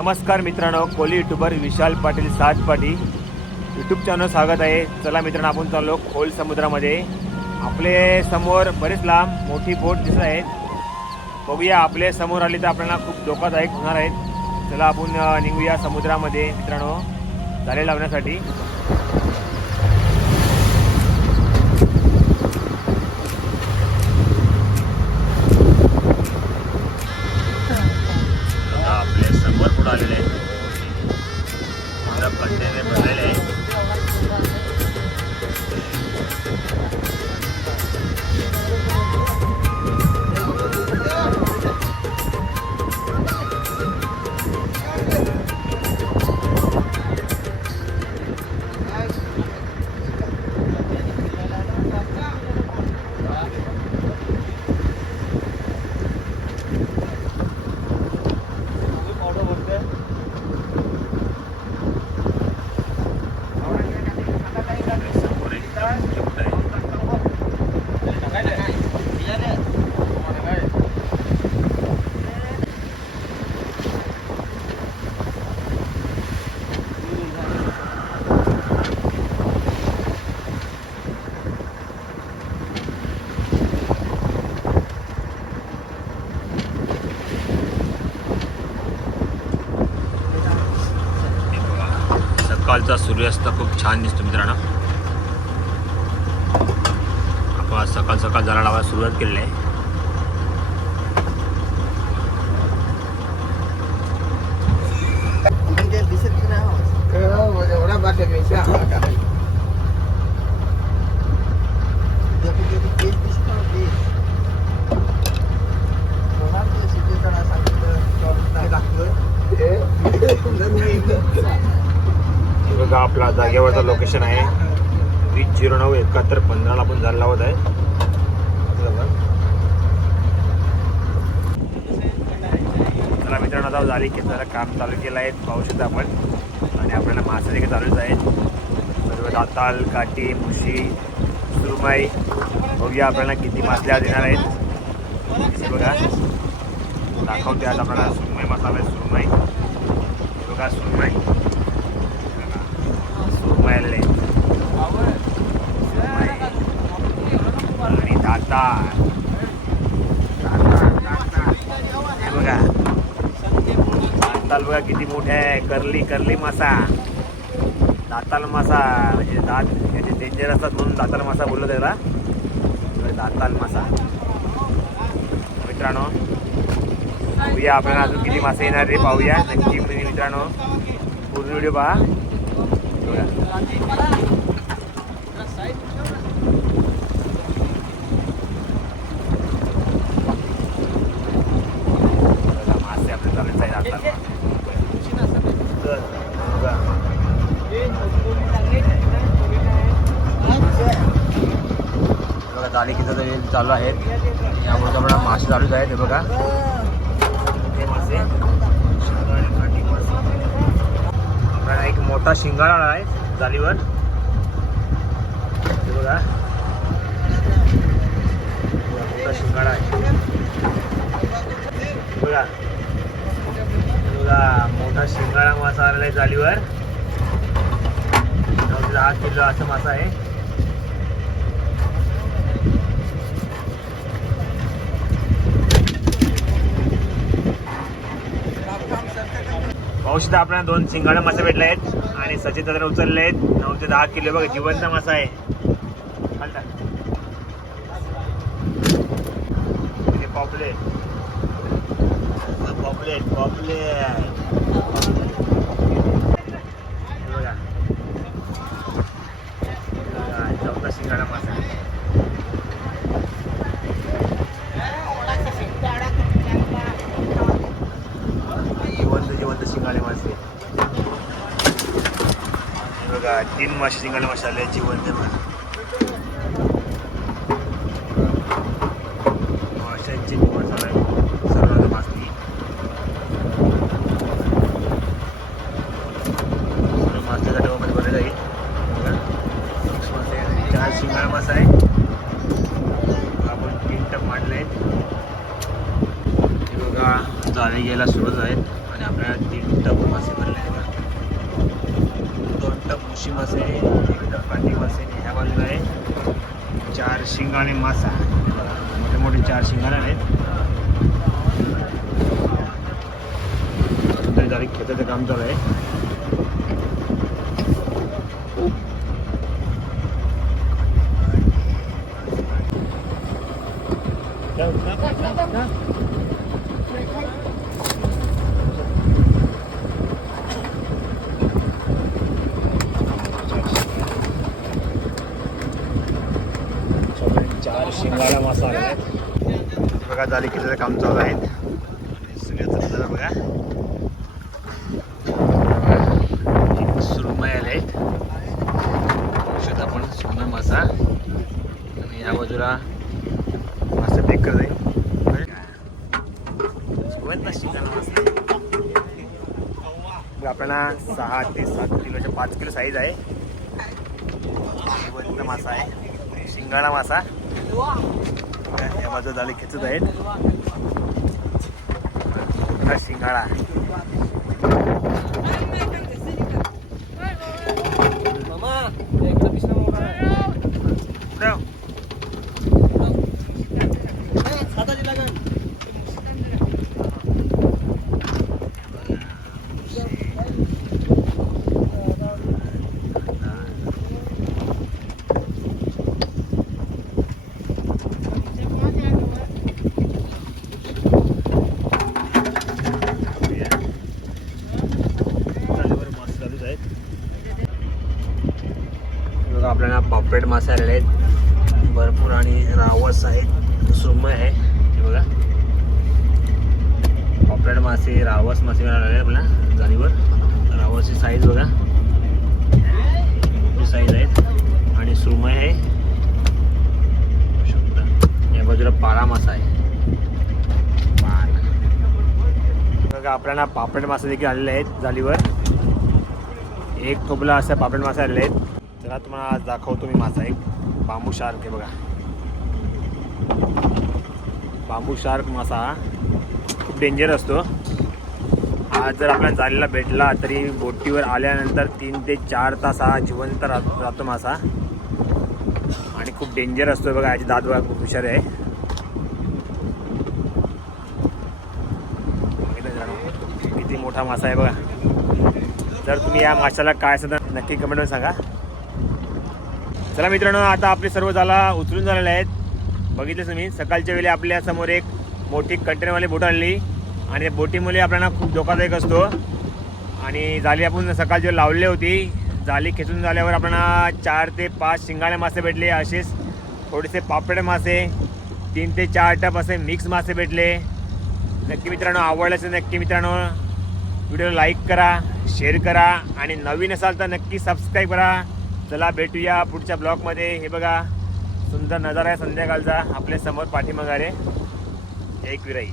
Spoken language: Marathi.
नमस्कार मित्रांनो कोली युट्यूबर विशाल पाटील सात पाटी यूट्यूब चॅनल स्वागत आहे. चला मित्रांनो आपण चाललो खोल समुद्रामध्ये. आपले समोर बरेच लांब मोठी बोट दिसत आहेत. बघूया आपले समोर आली तर आपल्याला खूप धोकादायक होणार आहेत. चला आपण निघूया समुद्रामध्ये मित्रांनो जाळे लावण्यासाठी. सकाळचा सूर्यास्त खूप छान दिसतो मित्रांनो. आपण आज सकाळ सकाळ जरा लावायला सुरुवात केलेली आहे एवढा बाटे मी हे बघा आपला जागेवरचं लोकेशन आहे. वीस झिरो नऊ एकाहत्तर पंधराला आपण झाड लावत आहे. चला मित्रांनो आता झाली की जरा काम चालू केलं आहे. पाहू शकता आपण. आणि आपल्याला मासे देखील चालूच आहेत. सर्व दाताल काठी मुशी सुरमाई. बघूया आपल्याला किती मासल्या देणार आहेत. बघा. दाखवते आज आपल्याला सुरमई मसाला आहे सुरमई. बघा सुरमई. सुरमई आणि दाता. बघा. दाताल बघा किती मोठे आहे. करली करली मासा. दाताल मासा. म्हणजे दात याचे डेंजर असतात म्हणून दाताल मासा बोललो त्याला दाताल मासा. मित्रांनो बघूया आपल्याला अजून किती मासे येणार रे पाहूया. नक्की मित्रांनो पूर्ण व्हिडिओ पहा. तालिकेचा वेळ चालू आहेत यामुळे आपल्याला मासे चालूच आहेत हे बघा. हे मासे शिंगाडा आणि काठी मासे. आपल्याला एक मोठा शिंगाळा आहे जालीवर. हे बघा. मोठा शिंगाळा आहे. बघा. बघा मोठा शिंगाळा मासा आलेला आहे जालीवर. दहा किलो असा मासा आहे. औषध आपल्याला दोन शिंगाडा मासे भेटले आहेत. आणि सचिन दादा उचलले आहेत. नऊ ते दहा किलो. बघा जिवंत मासा आहे. पॉपलेट पॉपलेट पॉपलेट बघा. हे चौथा शिंगाडा मासा आहे. जिवंत जिवंत शिंगाडे मासे हे बघा तीन मासे शिंगाडे मासे आले आहेत जिवंत माशांची निवड झाला आहे सर्व मासली सर्व मासे डबामध्ये भरले जाईल. मासे चार शिंगाडा मासा आहे आपण तीन टप मांडले आहेत. बघा जाळे घ्यायला सुरूच आहेत आणि आपल्याला तीन टप मासे भरले आहे बघा. दोन मासे काठी मासे आणि ह्या बाजूला आहे. चार शिंगाणे मासा. मोठे मोठे चार शिंगाणे आहेत. तरी तारीख काम चालू आहे चार शिंगाळा मासा आला जागा बघा झाली किती काम चालू आहे. सगळ्याच बघा. एक आले आहेत. औषध आपण सुरमय मासा आणि या बाजूला मासा पॅक करत आहे मासा मग आपल्याला सहा ते सात किलोच्या पाच किलो साईज आहे. मासा आहे. शिंगाळा मासा. या बाजूला झाले खेचत आहेत मोठा शिंगाळा पुढं. चालीवर मासे चालूच आहेत बघा आपल्याला पापलेट आलेले आहेत भरपूर आणि रावस आहेत सुम आहे. हे बघा. पॉपलेट मासे रावस मासे आलेले आहेत आपल्या जाणीवर. रावसची साईज बघा. मोठी साईज आहेत. आणि सुरमई आहे. या बाजूला पाळा मासा आहे. बघा आपल्याला पापलेट मासे देखील आलेले आहेत जालीवर एक थोबला असा पापलेट मासे आलेले आहेत चला तुम्हाला आज दाखवतो मी मासा एक बांबू शार्क आहे बघा. बांबू शार्क मासा हा खूप डेंजर असतो. आज जर आपल्याला जालीला भेटला तरी बोटीवर आल्यानंतर तीन ते चार तास हा जिवंत राहतो राहतो मासा. आणि खूप डेंजर असतो बघा याची दात बघा खूप हुशार आहे. किती मोठा मासा आहे बघा. जर तुम्ही या माशाला काय सुद्धा तर नक्की कमेंटवर सांगा. चला मित्रांनो आता आपले सर्व जाला उचलून झालेले आहेत. बघितले तुम्ही सकाळच्या वेळी आपल्यासमोर एक मोठी कंटेनरवाली बोट आणली. आणि त्या बोटीमुळे आपल्याला खूप धोकादायक असतो. आणि जाली आपण सकाळची लावले लावली होती. जाली खेचून झाल्यावर आपल्याला चार ते पाच शिंगाळे मासे भेटले. असेच थोडेसे पापड मासे तीन ते चार टप असे मिक्स मासे भेटले. नक्की मित्रांनो आवडल्यास नक्की मित्रांनो व्हिडिओ लाईक करा शेअर करा. आणि नवीन असाल तर नक्की सबस्क्राईब करा. चला भेटूया पुढच्या ब्लॉकमध्ये हे बघा सुंदर नजारा आहे संध्याकाळचा. आपल्यासमोर पाठीमागारे एक विराई